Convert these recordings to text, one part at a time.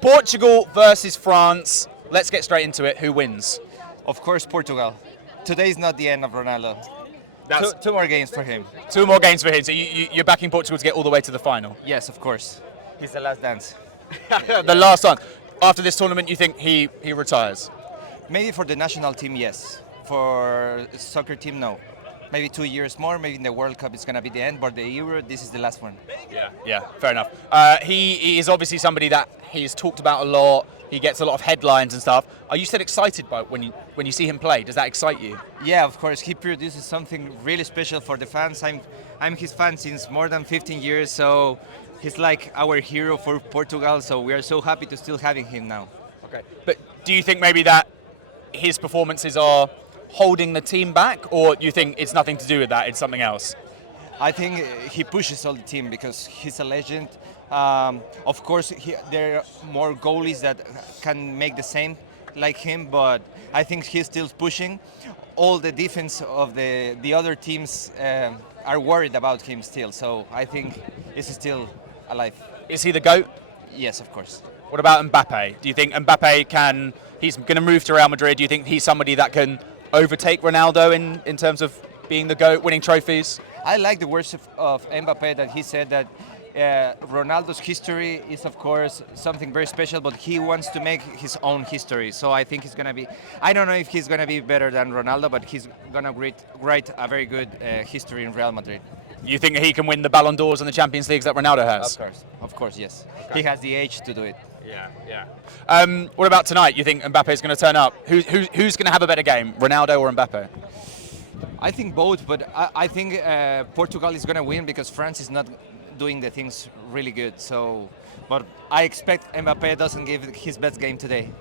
Portugal versus France. Let's get straight into it. Who wins? Of course, Portugal. Today is not the end of Ronaldo. That's Two more games for him. two more games for him. So you're backing Portugal to get all the way to the final. Yes, of course. He's the last dance. The last one. After this tournament, you think he retires? Maybe for the national team, yes. For soccer team, no. Maybe 2 years more. Maybe in the World Cup it's gonna be the end, but the Euro, this is the last one. Yeah, fair enough. He is obviously somebody that he's talked about a lot. He gets a lot of headlines and stuff. Are you still excited by when you see him play? Does that excite you? Yeah, of course. He produces something really special for the fans. I'm his fan since more than 15 years, so he's like our hero for Portugal. So we are so happy to still having him now. Okay. But do you think maybe that his performances are holding the team back, or do you think it's nothing to do with that? It's something else? I think he pushes all the team because he's a legend. Of course, there are more goalies that can make the same like him, but I think he's still pushing. All the defense of the other teams are worried about him still, so I think he's still alive. Is he the GOAT? Yes, of course. What about Mbappe? Do you think Mbappe he's going to move to Real Madrid? Do you think he's somebody that can overtake Ronaldo in terms of being the GOAT, winning trophies? I like the words of Mbappe that he said that Ronaldo's history is, of course, something very special, but he wants to make his own history. So I think he's going to be, I don't know if he's going to be better than Ronaldo, but he's going to write a very good history in Real Madrid. You think he can win the Ballon d'Ors and the Champions Leagues that Ronaldo has? Of course, yes. Okay. He has the age to do it. Yeah. What about tonight? You think Mbappe's going to turn up? Who's going to have a better game, Ronaldo or Mbappe? I think both, but I think Portugal is going to win because France is not doing the things really good. So, but I expect Mbappe doesn't give his best game today.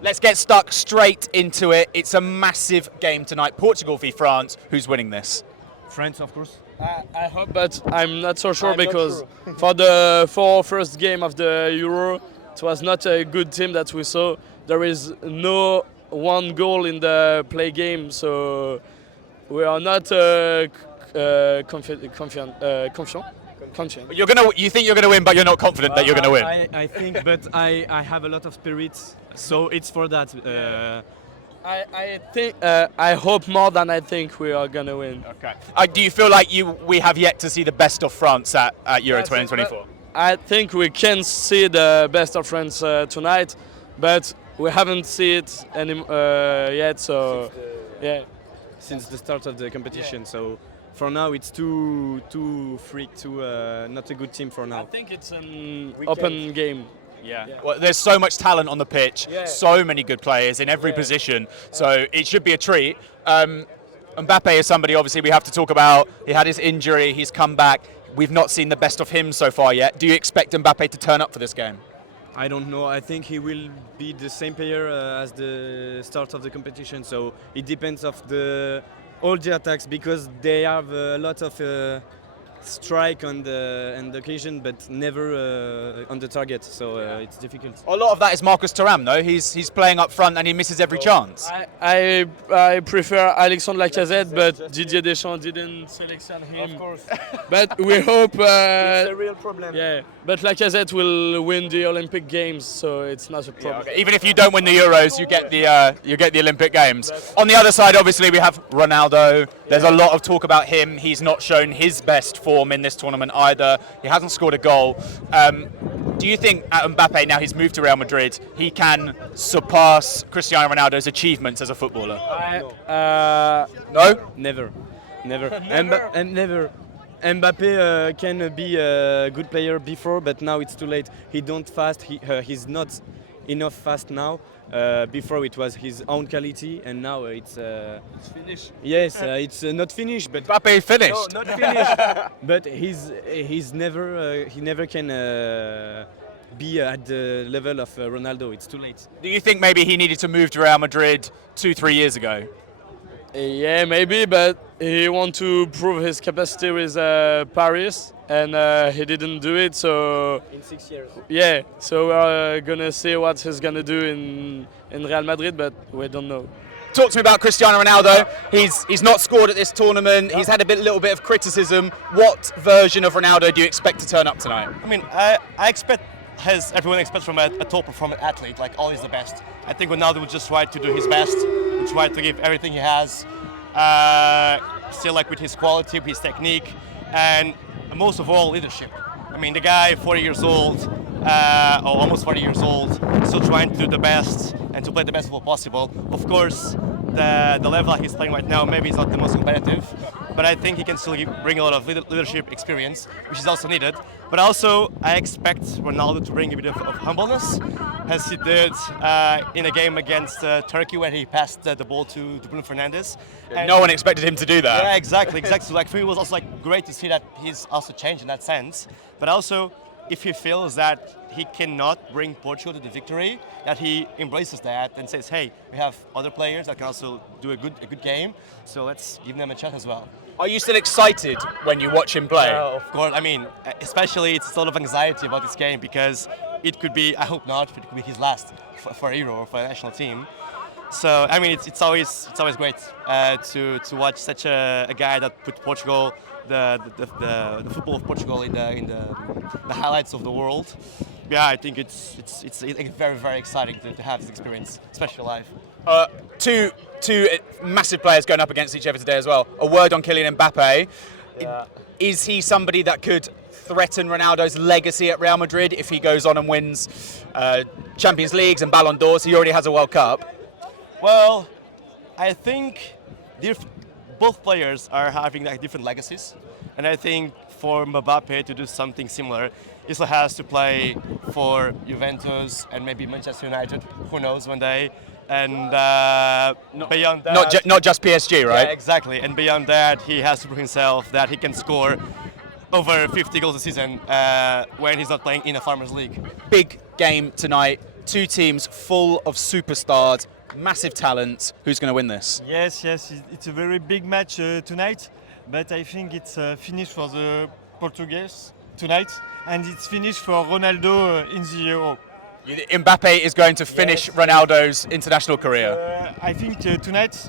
Let's get stuck straight into it. It's a massive game tonight. Portugal v France. Who's winning this? France, of course. I hope, but I'm not so sure because for the first game of the Euro, it was not a good team that we saw. There is no one goal in the play game, so we are not confident. You think you're going to win, but you're not confident that you're going to win. I think, but I have a lot of spirit, so it's for that. I think I hope more than I think we are gonna win. Okay. Do you feel like we have yet to see the best of France at Euro 2024? I think we can see the best of France tonight, but we haven't seen it yet. So Since the start of the competition, so for now it's too not a good team for now. I think it's an open game. Yeah. Well, there's so much talent on the pitch, so many good players in every position, so it should be a treat. Mbappe is somebody obviously we have to talk about. He had his injury, he's come back. We've not seen the best of him so far yet. Do you expect Mbappe to turn up for this game? I don't know. I think he will be the same player as the start of the competition, so it depends of all the attacks because they have a lot of strike on the occasion, but never on the target. So it's difficult. A lot of that is Marcus Thuram, though. He's playing up front and he misses every chance. I prefer Alexandre Lacazette, but Didier Deschamps didn't selection him. Of course. But we hope. It's a real problem. Yeah, but Lacazette will win the Olympic Games, so it's not a problem. Okay. Even if you don't win the Euros, you get the Olympic Games. On the other side, obviously, we have Ronaldo. There's a lot of talk about him. He's not shown his best form in this tournament either. He hasn't scored a goal. Do you think Mbappe, now he's moved to Real Madrid, he can surpass Cristiano Ronaldo's achievements as a footballer? No? Never. Mbappe can be a good player before, but now it's too late. He don't fast. He's not enough fast now. Before it was his own quality, and now it's finished. Yes, it's not finished, but Mbappe finished. No, not finished. But he never can be at the level of Ronaldo. It's too late. Do you think maybe he needed to move to Real Madrid 2-3 years ago? Yeah, maybe, but he want to prove his capacity with Paris, and he didn't do it. So in 6 years. Yeah, so we're gonna see what he's gonna do in Real Madrid, but we don't know. Talk to me about Cristiano Ronaldo. He's not scored at this tournament. He's had a little bit of criticism. What version of Ronaldo do you expect to turn up tonight? I mean, I expect as everyone expects from a top performing athlete, like always the best. I think Ronaldo will just try to do his best, will try to give everything he has, still like with his quality, with his technique, and most of all, leadership. I mean, the guy, 40 years old, or almost 40 years old, still trying to do the best and to play the best football possible. Of course, the level he's playing right now maybe is not the most competitive, but I think he can still bring a lot of leadership experience, which is also needed. But also, I expect Ronaldo to bring a bit of humbleness, as he did in a game against Turkey, where he passed the ball to Bruno Fernandes. And No one expected him to do that. yeah, exactly. So like for me, it was also like great to see that he's also changed in that sense. But also, if he feels that he cannot bring Portugal to the victory, that he embraces that and says, "Hey, we have other players that can also do a good game, so let's give them a chance as well." Are you still excited when you watch him play? Of course. I mean, especially it's a lot of anxiety about this game because it could be, I hope not, but it could be his last for a Euro or for a national team. So I mean, it's always great to watch such a guy that put Portugal, the football of Portugal in the highlights of the world. Yeah, I think it's very exciting to have this experience, especially live. Two massive players going up against each other today as well. A word on Kylian Mbappe. Is he somebody that could threaten Ronaldo's legacy at Real Madrid if he goes on and wins Champions Leagues and Ballon d'Ors? He already has a World Cup. Well, I think both players are having like different legacies, and I think for Mbappe to do something similar, he still has to play for Juventus and maybe Manchester United. Who knows one day? And beyond that, Not just PSG, right? yeah, exactly. And beyond that, he has to prove himself that he can score over 50 goals a season when he's not playing in a Farmers League. Big game tonight. Two teams full of superstars, massive talent. Who's going to win this? Yes, it's a very big match tonight, but I think it's finished for the Portuguese tonight, and it's finished for Ronaldo in the Euro. Mbappe is going to finish Ronaldo's international career. I think tonight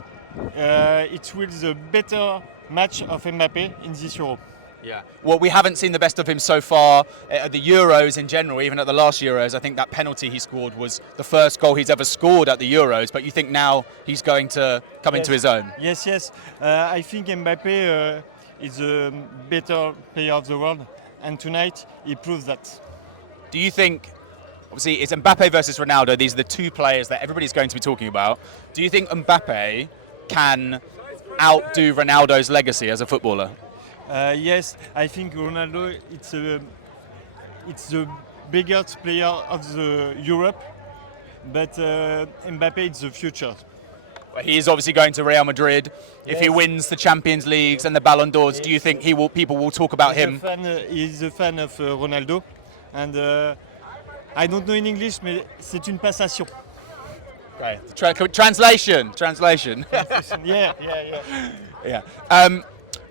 it will be the better match of Mbappe in this Euro. Yeah. Well, we haven't seen the best of him so far at the Euros in general, even at the last Euros. I think that penalty he scored was the first goal he's ever scored at the Euros, but you think now he's going to come into his own? Yes. I think Mbappe is a better player of the world, and tonight he proves that. Do you think, obviously it's Mbappe versus Ronaldo, these are the two players that everybody's going to be talking about. Do you think Mbappe can outdo Ronaldo's legacy as a footballer? Yes, I think Ronaldo it's the biggest player of the Europe, but Mbappe is the future. He is obviously going to Real Madrid. If he Yes. wins the Champions Leagues and the Ballon d'Ors, do you think people will talk about him? He's a fan of Ronaldo, and I don't know in English, mais c'est une passation. Okay. Translation. Yeah. Yeah.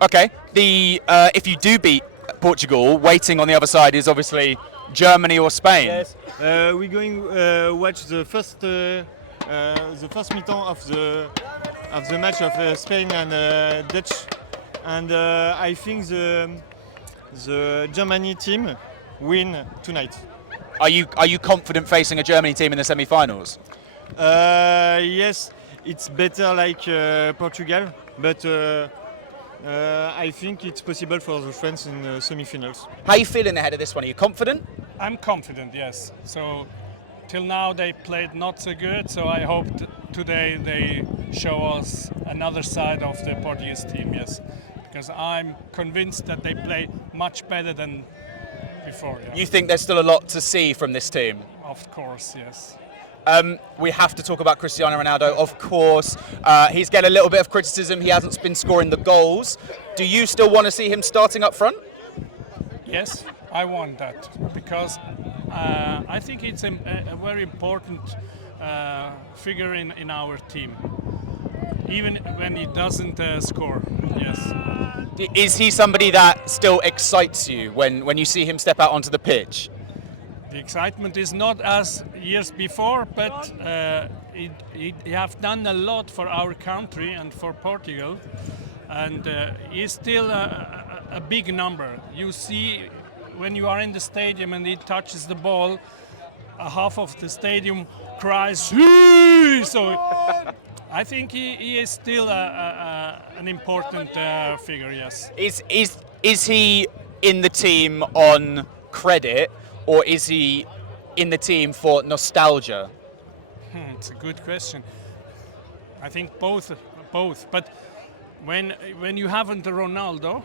Okay. If you do beat Portugal, waiting on the other side is obviously Germany or Spain. Yes. We're going watch the first mi-temps of the match of Spain and Dutch, and I think the Germany team win tonight. Are you confident facing a Germany team in the semi-finals? Yes, it's better like Portugal, but I think it's possible for the France in semi-finals. How are you feeling ahead of this one? Are you confident? I'm confident, yes. So till now they played not so good, so I hope today they show us another side of the Portuguese team, yes. Because I'm convinced that they play much better than before. Yeah. You think there's still a lot to see from this team? Of course, yes. We have to talk about Cristiano Ronaldo, of course. He's getting a little bit of criticism. He hasn't been scoring the goals. Do you still want to see him starting up front? Yes, I want that because I think it's a very important figure in our team, even when he doesn't score. Yes. Is he somebody that still excites you when you see him step out onto the pitch? The excitement is not as years before, but he have done a lot for our country and for Portugal, and he's still a big number. You see when you are in the stadium and he touches the ball, half of the stadium cries, "Hey!" So I think he is still an important figure. Yes. Is he in the team on credit, or is he in the team for nostalgia? It's a good question. I think both. But when you haven't Ronaldo,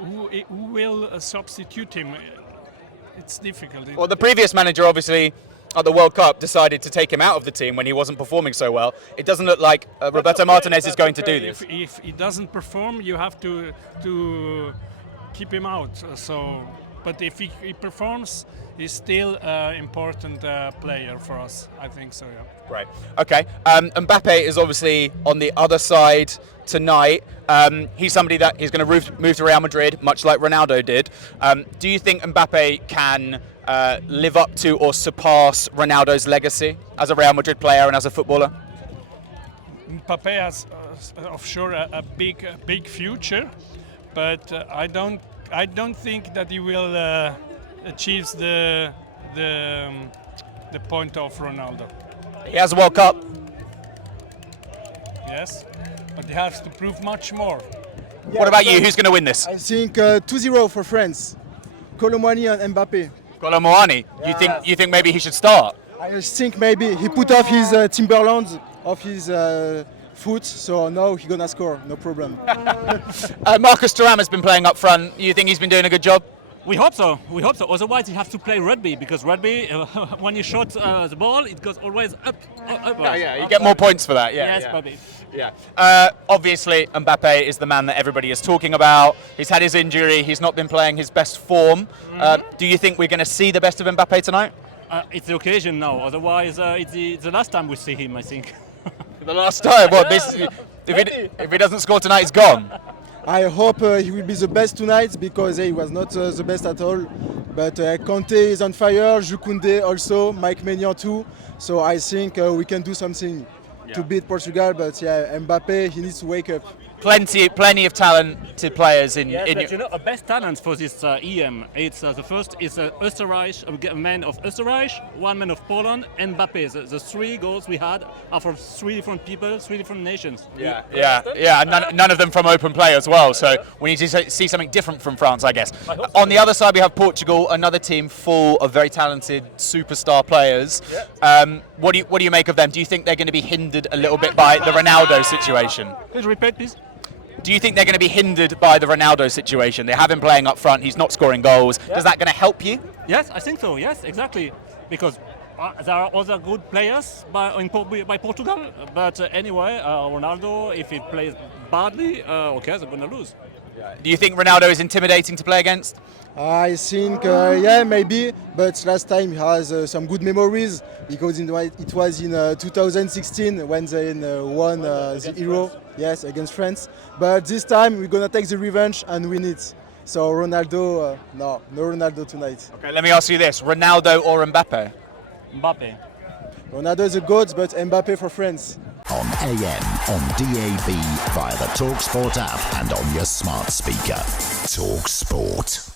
who will substitute him? It's difficult. Well, the previous manager obviously at the World Cup decided to take him out of the team when he wasn't performing so well. It doesn't look like Roberto Martinez is going to do this. If he doesn't perform, you have to keep him out. So, but if he performs, he's still an important player for us. I think so. Yeah. Right. Okay. Mbappe is obviously on the other side tonight. He's somebody that is going to move to Real Madrid, much like Ronaldo did. Do you think Mbappe can live up to or surpass Ronaldo's legacy as a Real Madrid player and as a footballer? Mbappe has, of sure, a big future, but I don't think that he will achieve the point of Ronaldo. He has a World Cup. Yes, but he has to prove much more. Yeah, what about you? Who's going to win this? I think 2-0 for France. Colomwani and Mbappe. Colomwani. Yeah. You think maybe he should start? I think maybe he put off his Timberlands off his foot, so now he's gonna score, no problem. Marcus Thuram has been playing up front. You think he's been doing a good job? We hope so. We hope so. Otherwise, you have to play rugby, because rugby, when you shot the ball, it goes always up. Yeah, you get more points for that. Yeah. Yes, Bobby. Yeah. Obviously, Mbappe is the man that everybody is talking about. He's had his injury. He's not been playing his best form. Do you think we're going to see the best of Mbappe tonight? It's the occasion now. Otherwise, it's the last time we see him, I think. The last time? What? If he doesn't score tonight, he's gone. I hope he will be the best tonight, because he was not the best at all. But Kanté is on fire, Jukunde also, Mike Maignan too. So I think we can do something to beat Portugal. But yeah, Mbappe, he needs to wake up. Plenty of talented players in. Yes, but you know, the best talents for this EM. It's the first is Österreich, a man of Österreich, one man of Poland, and Mbappe. The three goals we had are from three different people, three different nations. Yeah. None of them from open play as well. So we need to see something different from France, I guess. On the other side, we have Portugal, another team full of very talented superstar players. What do you make of them? Do you think they're going to be hindered a little bit by the Ronaldo situation? Please repeat, please. Do you think they're going to be hindered by the Ronaldo situation? They have him playing up front, he's not scoring goals. Yeah. Is that going to help you? Yes, I think so, yes, exactly. Because there are other good players by Portugal, but anyway, Ronaldo, if he plays badly, okay, they're going to lose. Do you think Ronaldo is intimidating to play against? I think, yeah, maybe, but last time he has some good memories, because it was in 2016 when they won the Euro, yes, against France. But this time we're going to take the revenge and win it. So Ronaldo, no Ronaldo tonight. Okay, let me ask you this, Ronaldo or Mbappe? Mbappe. Ronaldo is a GOAT, but Mbappe for France. On AM, on DAB, via the talkSPORT app and on your smart speaker. talkSPORT.